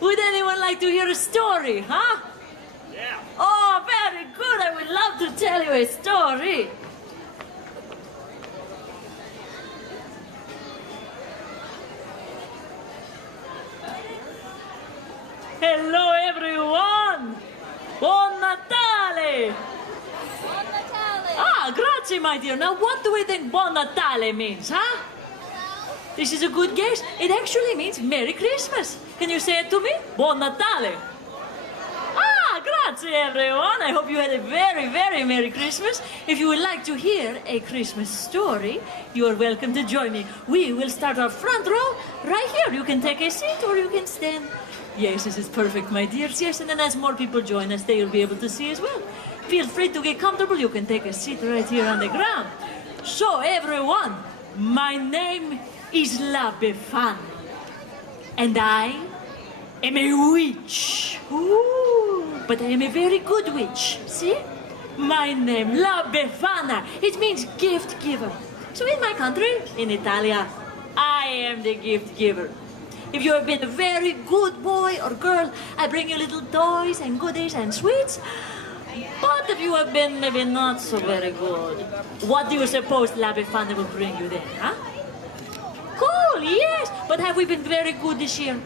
Would anyone like to hear a story, huh? Yeah. Oh, very good. I would love to tell you a story. Hello, everyone. Buon Natale. Buon Natale! Ah, grazie, my dear. Now, what do we think Buon Natale means, huh? This is a good guess. It actually means Merry Christmas. Can you say it to me? Buon Natale. Ah, grazie, everyone. I hope you had a very, very Merry Christmas. If you would like to hear a Christmas story, you are welcome to join me. We will start our front row right here. You can take a seat or you can stand. Yes, this is perfect, my dears. Yes, and then as more people join us, they will be able to see as well. Feel free to get comfortable. You can take a seat right here on the ground. So, everyone, my name is La Befana, and I am a witch. Ooh, but I am a very good witch. See? My name, La Befana. It means gift giver. So in my country, in Italia, I am the gift giver. If you have been a very good boy or girl, I bring you little toys and goodies and sweets. But if you have been maybe not so very good, what do you suppose La Befana will bring you then, huh? Cool, yes. But have we been very good this year?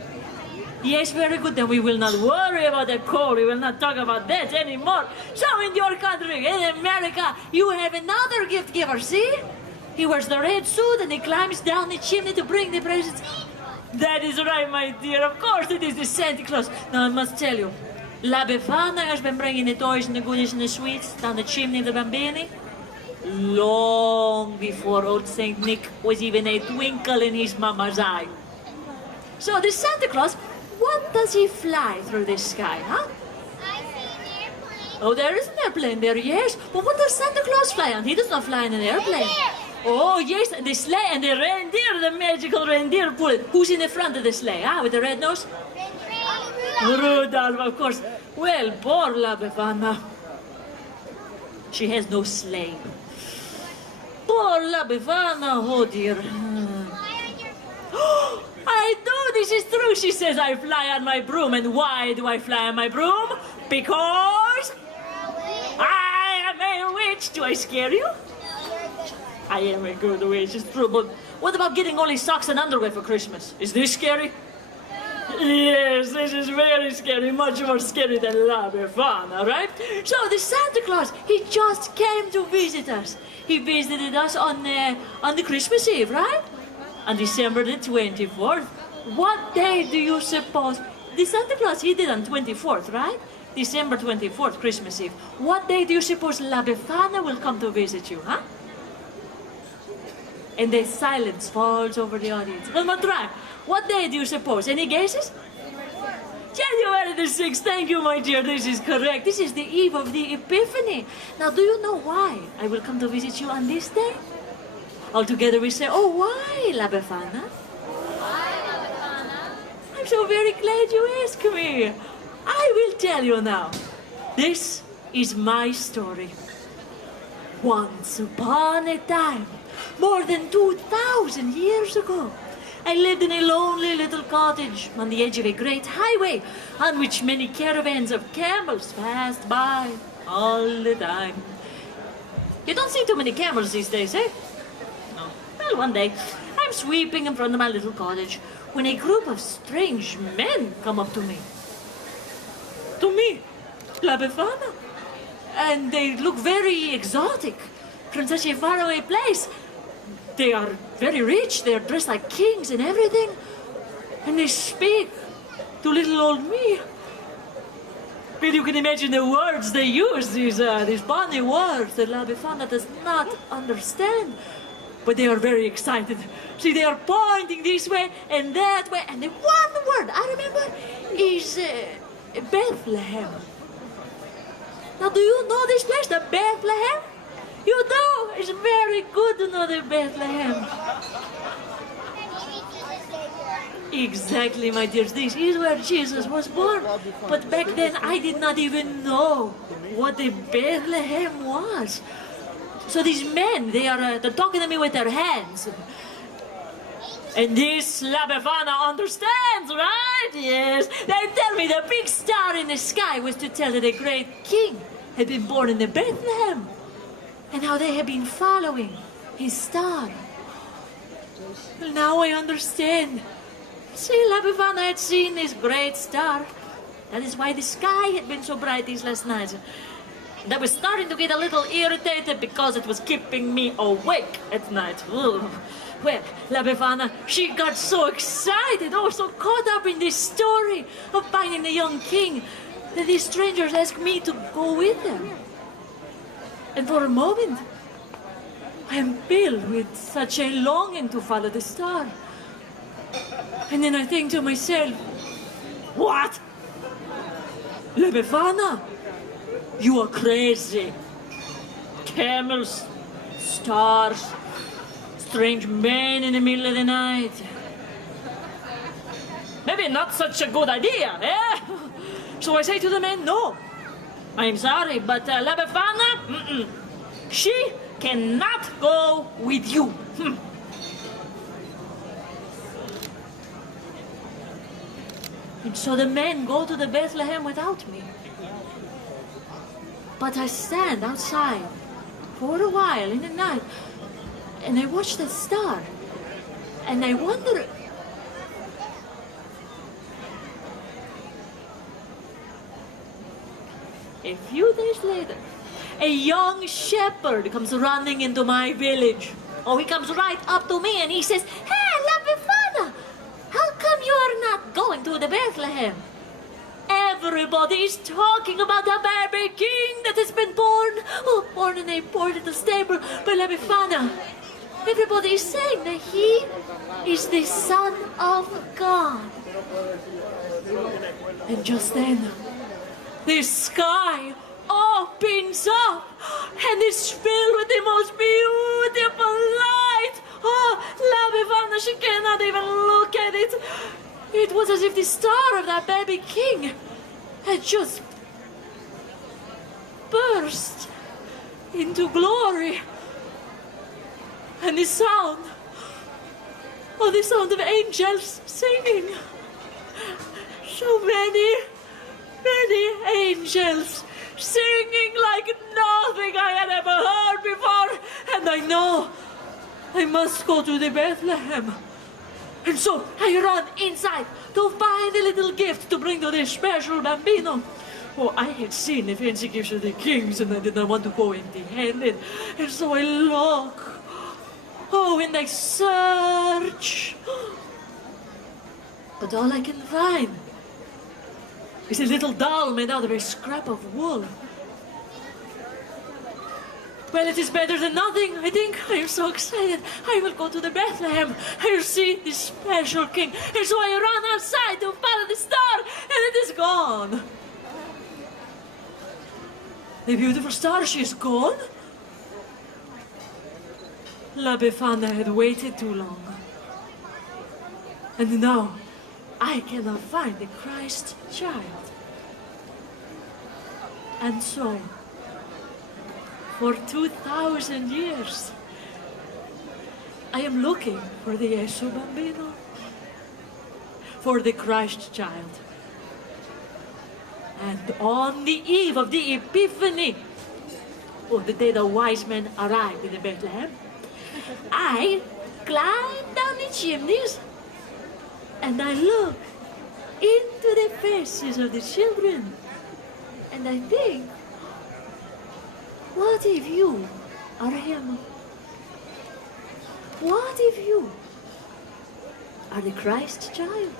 Yes, very good. Then we will not worry about the cold. We will not talk about that anymore. So in your country, in America, you have another gift giver, see? He wears the red suit and he climbs down the chimney to bring the presents. That is right, my dear. Of course it is the Santa Claus. Now I must tell you, La Befana has been bringing the toys and the goodies and the sweets down the chimney of the Bambini long before old Saint Nick was even a twinkle in his mama's eye. So the Santa Claus, what does he fly through the sky, huh? I see an airplane. Oh, there is an airplane there, yes. But what does Santa Claus fly on? He does not fly in an airplane. Oh, yes, and the sleigh and the reindeer, the magical reindeer pull it. Who's in the front of the sleigh, huh, with the red nose? Rudolph, of course. Well, poor La Befana. She has no sleigh. Poor La Befana, oh dear. I do, this is true. She says I fly on my broom. And why do I fly on my broom? Because I am a witch. Do I scare you? I am a good witch, it's true. But what about getting only socks and underwear for Christmas? Is this scary? Yes, this is very scary, much more scary than La Befana, right? So the Santa Claus, he just came to visit us. He visited us on the Christmas Eve, right? On December the 24th. What day do you suppose? The Santa Claus, he did on 24th, right? December 24th, Christmas Eve. What day do you suppose La Befana will come to visit you, huh? And the silence falls over the audience. One more try. What day do you suppose? Any guesses? January the 6th. Thank you, my dear. This is correct. This is the eve of the Epiphany. Now, do you know why I will come to visit you on this day? All together we say, oh, why, La Befana? Why, La Befana? I'm so very glad you asked me. I will tell you now. This is my story. Once upon a time, more than 2,000 years ago, I lived in a lonely little cottage on the edge of a great highway on which many caravans of camels passed by all the time. You don't see too many camels these days, eh? No. Well, one day, I'm sweeping in front of my little cottage when a group of strange men come up to me. To me, La Befana. And they look very exotic from such a faraway place. They are very rich, they are dressed like kings and everything. And they speak to little old me. But you can imagine the words they use, these funny words that La Befana does not understand. But they are very excited. See, they are pointing this way and that way. And the one word I remember is Bethlehem. Now, do you know this place, the Bethlehem? You do. It's very good to know the Bethlehem. Exactly, my dears. This is where Jesus was born. But back then, I did not even know what the Bethlehem was. So these men, they're talking to me with their hands. And this La Befana understands, right? Yes. They tell me the big star in the sky was to tell that a great king had been born in the Bethlehem. And how they have been following his star. Well, now I understand. See, La Befana had seen this great star. That is why the sky had been so bright these last nights. And I was starting to get a little irritated because it was keeping me awake at night. Ugh. Well, La Befana, she got so excited, so caught up in this story of finding the young king, that these strangers asked me to go with them. And for a moment, I am filled with such a longing to follow the star. And then I think to myself, what? La Befana? You are crazy. Camels, stars, strange men in the middle of the night. Maybe not such a good idea, eh? So I say to the men, no. I'm sorry, but La Befana, she cannot go with you. And so the men go to the Bethlehem without me. But I stand outside for a while in the night, and I watch the star, and I wonder, a few days later, a young shepherd comes running into my village. Oh, he comes right up to me and he says, "Hey, La Befana, how come you are not going to the Bethlehem? Everybody is talking about the baby king that has been born. Oh, born in a poor little stable by La Befana. Everybody is saying that he is the Son of God." And just then, the sky opens up and is filled with the most beautiful light. Oh, La Befana, she cannot even look at it. It was as if the star of that baby king had just burst into glory. And the sound of angels singing. So many angels singing like nothing I had ever heard before. And I know I must go to the Bethlehem. And so I run inside to find a little gift to bring to this special bambino. Oh, I had seen the fancy gifts of the kings and I did not want to go empty-handed. And so I look. Oh, and I search. But all I can find is a little doll made out of a scrap of wool. Well, it is better than nothing, I think. I am so excited. I will go to the Bethlehem. I will see this special king. And so I run outside to follow the star, and it is gone. The beautiful star, she is gone. La Befana had waited too long. And now, I cannot find the Christ child. And so, for 2,000 years, I am looking for the Yesu Bambino, for the Christ child. And on the eve of the Epiphany, the day the wise men arrived in Bethlehem, I climb down the chimneys and I look into the faces of the children. And I think, what if you are him? What if you are the Christ child?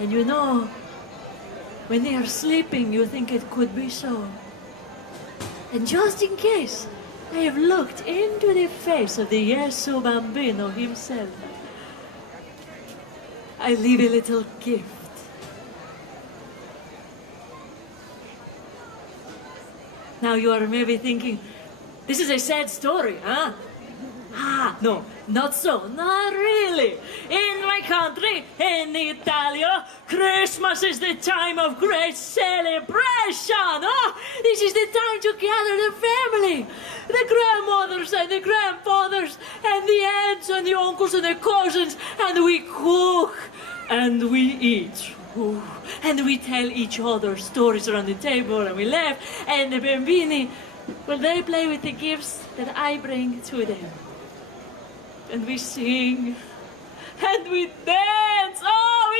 And you know, when they are sleeping, you think it could be so. And just in case, I have looked into the face of the Yesu Bambino himself. I leave a little gift. Now you are maybe thinking, this is a sad story, huh? No, Not so, not really. In my country, in Italia, Christmas is the time of great celebration. Oh, this is the time to gather the family, the grandmothers and the grandfathers, and the aunts and the uncles and the cousins, and we cook and we eat. Ooh. And we tell each other stories around the table, and we laugh, and the bambini, well, they play with the gifts that I bring to them. And we sing, and we dance. Oh,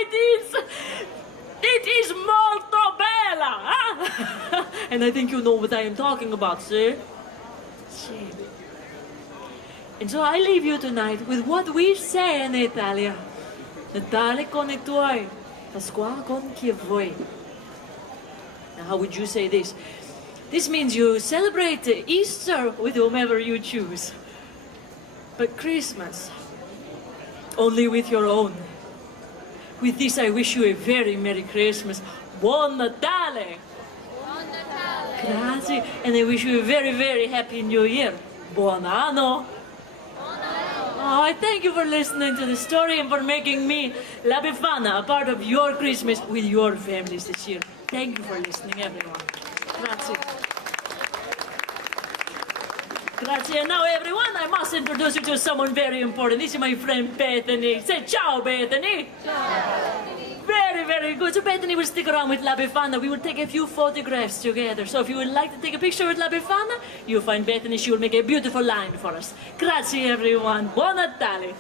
it is molto bella. Huh? And I think you know what I am talking about, sir. Sì. And so I leave you tonight with what we say in Italia. Natale con i tuoi, Pasqua con chi vuoi. Now, how would you say this? This means you celebrate Easter with whomever you choose. But Christmas, only with your own. With this, I wish you a very Merry Christmas. Buon Natale! Buon Natale. Grazie. And I wish you a very, very Happy New Year. Buon anno! Buon anno. Oh, I thank you for listening to the story and for making me, La Befana, a part of your Christmas with your families this year. Thank you for listening, everyone. Grazie. Grazie. And now, everyone, I must introduce you to someone very important. This is my friend Bethany. Say ciao, Bethany. Ciao. Very, very good. So Bethany will stick around with La Befana. We will take a few photographs together. So if you would like to take a picture with La Befana, you'll find Bethany. She will make a beautiful line for us. Grazie, everyone. Buon Natale.